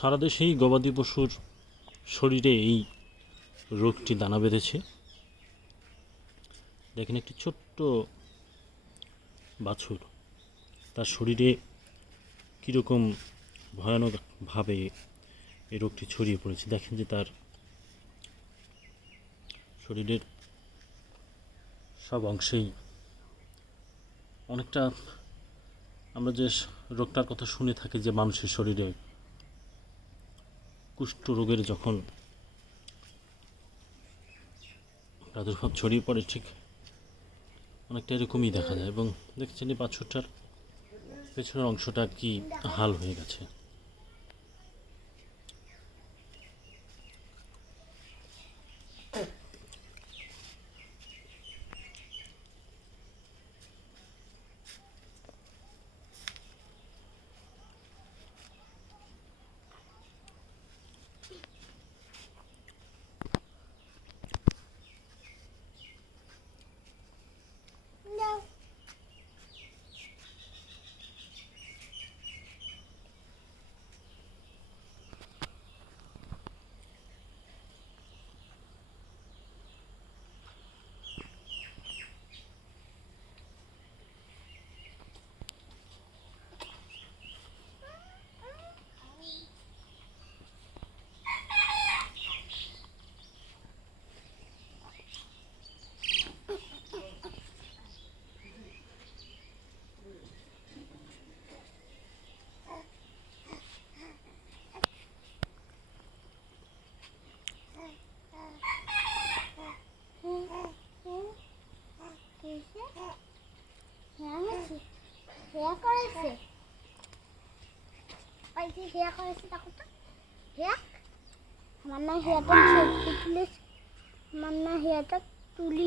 সারা দেশেই গবাদি পশুর শরীরে এই রোগটি দানা বেঁধেছে। দেখেন একটি ছোট্ট বাছুর, তার শরীরে কীরকম ভয়ানকভাবে এই রোগটি ছড়িয়ে পড়েছে। দেখেন যে তার শরীরের সব অংশেই অনেকটা, আমরা যে রোগটার কথা শুনে থাকি যে মানুষের শরীরে কুষ্ঠ রোগের যখন প্রাদুর্ভাব ছড়িয়ে পড়ে, ঠিক অনেকটা এরকমই দেখা যায়। এবং দেখছেন এই বাছুরটার পেছনের অংশটা কি হাল হয়ে গেছে। আমার না হেয়াটা তুলি